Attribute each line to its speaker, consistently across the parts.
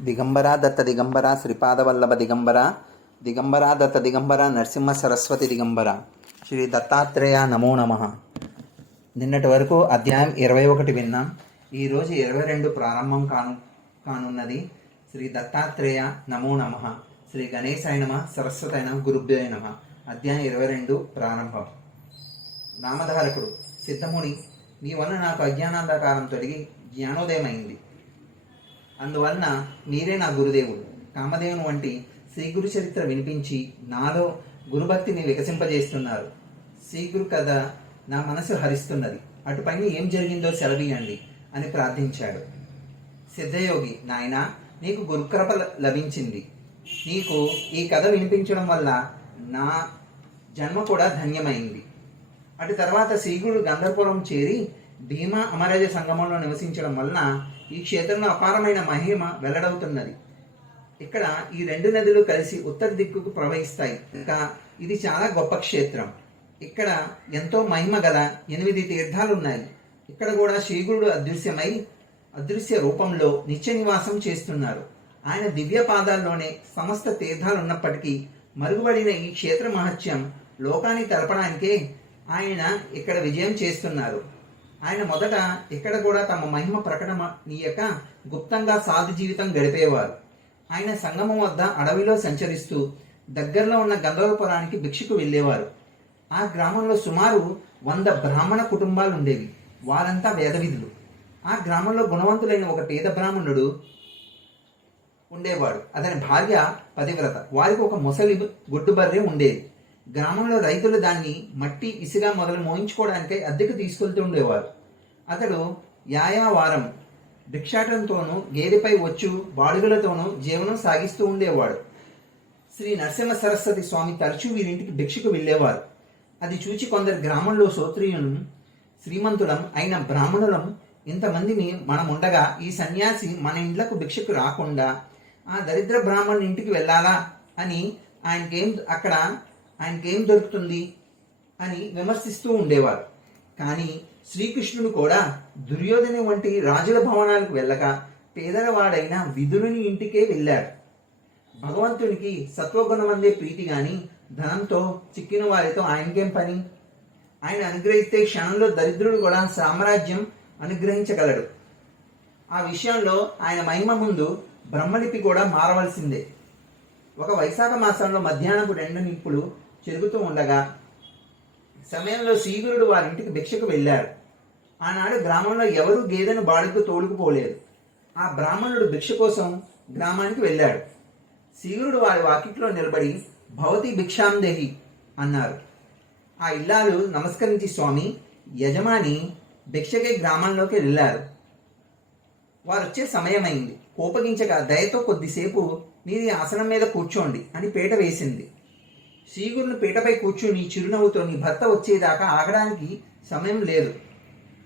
Speaker 1: దిగంబర దత్త దిగంబర శ్రీపాదవల్లభ దిగంబర దిగంబర దత్త దిగంబర నరసింహ సరస్వతి దిగంబర శ్రీ దత్తాత్రేయ నమో నమ నిన్నటి వరకు అధ్యాయం ఇరవై ఒకటి విన్నాం. ఈరోజు ఇరవై రెండు ప్రారంభం కాను కానున్నది. శ్రీ దత్తాత్రేయ నమో నమ. శ్రీ గణేశాయ నమ సరస్వతి నమ గురుభ్యోయ నమ. అధ్యాయం ఇరవై రెండు ప్రారంభం. నామధారకుడు సిద్ధముని నీ వలన నాకు అజ్ఞానాంధకారం తొలగి జ్ఞానోదయమైంది. అందువలన మీరే నా గురుదేవుడు. కామదేవుని వంటి శ్రీగురు చరిత్ర వినిపించి నాలో గురుభక్తిని వికసింపజేస్తున్నారు. శ్రీగురు కథ నా మనసు హరిస్తున్నది. అటుపైన ఏం జరిగిందో సెలవీయండి అని ప్రార్థించాడు. సిద్ధయోగి నాయన నీకు గురుకృప లభించింది. నీకు ఈ కథ వినిపించడం వల్ల నా జన్మ కూడా ధన్యమైంది. అటు తర్వాత శ్రీగుడు గంధర్పురం చేరి భీమా అమరాజ సంగమంలో నివసించడం వలన ఈ క్షేత్రంలో అపారమైన మహిమ వెల్లడవుతున్నది. ఇక్కడ ఈ రెండు నదులు కలిసి ఉత్తర దిక్కుకు ప్రవహిస్తాయి. ఇంకా ఇది చాలా గొప్ప క్షేత్రం. ఇక్కడ ఎంతో మహిమ గల ఎనిమిది తీర్థాలు ఉన్నాయి ఇక్కడ కూడా శ్రీగురుడు అదృశ్యమై అదృశ్య రూపంలో నిత్య నివాసం చేస్తున్నారు. ఆయన దివ్య పాదాల్లోనే సమస్త తీర్థాలు ఉన్నప్పటికీ మరుగుపడిన ఈ క్షేత్ర మహత్యం లోకాన్ని తెలపడానికే ఆయన ఇక్కడ విజయం చేస్తున్నారు. ఆయన మొదట ఇక్కడ కూడా తమ మహిమ ప్రకటనీయక గుప్తంగా సాధు జీవితం గడిపేవారు. ఆయన సంగమం వద్ద అడవిలో సంచరిస్తూ దగ్గరలో ఉన్న గంధర్వపురానికి భిక్షకు వెళ్ళేవారు. ఆ గ్రామంలో సుమారు వంద బ్రాహ్మణ కుటుంబాలు ఉండేవి వారంతా వేదవిధులు. ఆ గ్రామంలో గుణవంతులైన ఒక పేద బ్రాహ్మణుడు ఉండేవాడు. అతని భార్య పతివ్రత. వారికి ఒక ముసలి గొడ్డు బర్రె ఉండేది. గ్రామంలో రైతులు దాన్ని మట్టి ఇసుక మొదలు మోయించుకోవడానికై అద్దెకు తీసుకెళ్తూ ఉండేవారు. అతడు యాయావారం భిక్షాటంతోనూ గేదెపై వచ్చు బాడుగులతోనూ జీవనం సాగిస్తూ ఉండేవాడు. శ్రీ నరసింహ సరస్వతి స్వామి తరచూ వీరింటికి భిక్షకు వెళ్ళేవారు. అది చూచి కొందరు గ్రామంలో సోత్రియులను శ్రీమంతులం అయిన బ్రాహ్మణులం ఇంతమందిని మనం ఉండగా ఈ సన్యాసి మన ఇండ్లకు భిక్షకు రాకుండా ఆ దరిద్ర బ్రాహ్మణుని ఇంటికి వెళ్ళాలా అని ఆయనకేం అక్కడ ఆయనకేం దొరుకుతుంది అని విమర్శిస్తూ ఉండేవారు. కానీ శ్రీకృష్ణుడు కూడా దుర్యోధని వంటి రాజుల భవనాలకు వెళ్ళక పేదలవాడైన విధుని ఇంటికే వెళ్ళాడు. భగవంతునికి సత్వగుణమందే ప్రీతి గాని ధనంతో చిక్కిన వారితో ఆయనకేం పని? ఆయన అనుగ్రహిస్తే క్షణంలో దరిద్రుడు కూడా సామ్రాజ్యం అనుగ్రహించగలడు. ఆ విషయంలో ఆయన మహిమ ముందు బ్రహ్మలిపి కూడా మారవలసిందే. ఒక వైశాఖ మాసంలో మధ్యాహ్నపు రెండు నిప్పులు తిరుగుతూ ఉండగా సమయంలో శ్రీకురుడు వారి ఇంటికి భిక్షకు వెళ్ళారు ఆనాడు గ్రామంలో ఎవరు గేదెను బాడుకు తోడుకుపోలేదు ఆ బ్రాహ్మణుడు భిక్ష కోసం గ్రామానికి వెళ్ళాడు. సీగురుడు వారి వాకిట్లో నిలబడి భవతి భిక్షాందేహి అన్నారు. ఆ ఇల్లాలు నమస్కరించి స్వామి యజమాని భిక్షకే గ్రామంలోకి వెళ్ళారు. వారు వచ్చే సమయమైంది. కోపగించగా దయతో కొద్దిసేపు మీది ఆసనం మీద కూర్చోండి అని పేట వేసింది. శ్రీగురుని పీటపై కూర్చుని చిరునవ్వుతో నీ భర్త వచ్చేదాకా ఆగడానికి సమయం లేదు.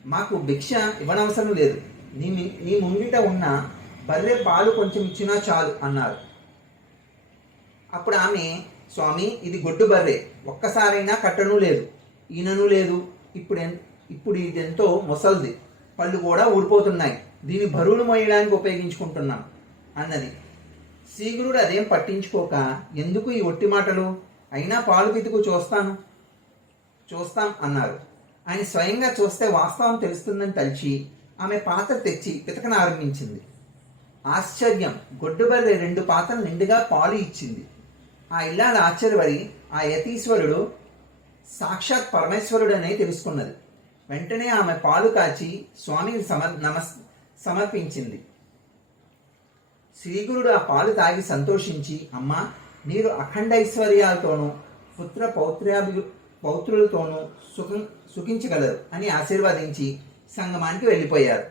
Speaker 1: మాకు భిక్ష ఇవ్వనవసరం లేదు. నీ నీ ముంగిట ఉన్న బర్రె పాలు కొంచెం ఇచ్చినా చాలు అన్నారు. అప్పుడు ఆమె స్వామి ఇది గొడ్డు బర్రె. ఒక్కసారైనా కట్టను లేదు. ఈనను లేదు. ఇప్పుడు ఇప్పుడు ఇది ఎంతో ముసల్ది. పళ్ళు కూడా ఊడిపోతున్నాయి. దీని బరువును మోయడానికి ఉపయోగించుకుంటున్నాం అన్నది. శ్రీగురుడు అదేం పట్టించుకోక ఎందుకు ఈ ఒట్టి మాటలు? అయినా పాలు పితుకు చూస్తాను. చూస్తాం అన్నారు. ఆయన స్వయంగా చూస్తే వాస్తవం తెలుస్తుందని తలిచి ఆమె పాత్ర తెచ్చి పితకన ఆరంభించింది. ఆశ్చర్యం. గొడ్డుబర్రె రెండు పాత్రలు నిండుగా పాలు ఇచ్చింది. ఆ ఇల్లాల ఆశ్చర్యపడి ఆ యతీశ్వరుడు సాక్షాత్ పరమేశ్వరుడనే తెలుసుకున్నది. వెంటనే ఆమె పాలు కాచి స్వామికి సమర్ నమస్ సమర్పించింది. శ్రీగురుడు ఆ పాలు తాగి సంతోషించి అమ్మ మీరు అఖండ ఐశ్వర్యాలతోనూ పుత్ర పౌత్రాభి పౌత్రులతోనూ సుఖం సుఖించగలరు అని ఆశీర్వదించి సంగమానికి వెళ్ళిపోయారు.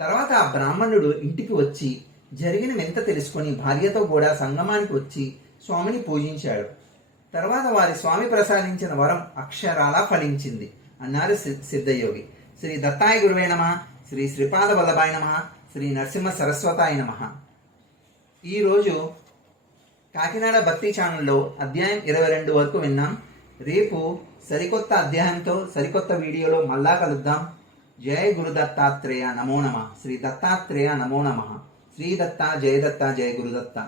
Speaker 1: తర్వాత ఆ బ్రాహ్మణుడు ఇంటికి వచ్చి జరిగిన వింత తెలుసుకొని భార్యతో కూడా సంగమానికి వచ్చి స్వామిని పూజించాడు. తర్వాత వారి స్వామి ప్రసాదించిన వరం అక్షరాలా ఫలించింది. అన్నారు సిద్ధయోగి. శ్రీ దత్తాయ గురువే నమ శ్రీ శ్రీపాద వల్లభాయ నమ శ్రీ నరసింహ సరస్వతాయ నమ. ఈరోజు కాకినాడ భక్తి ఛానల్లో అధ్యాయం ఇరవై రెండు వరకు విన్నాం. రేపు సరికొత్త అధ్యాయంతో సరికొత్త వీడియోలో మళ్ళా కలుద్దాం. జయ గురు దత్తాత్రేయ నమో నమ. శ్రీ దత్తాత్రేయ నమో నమ. శ్రీ శ్రీదత్త జయదత్త జయ గురుదత్త.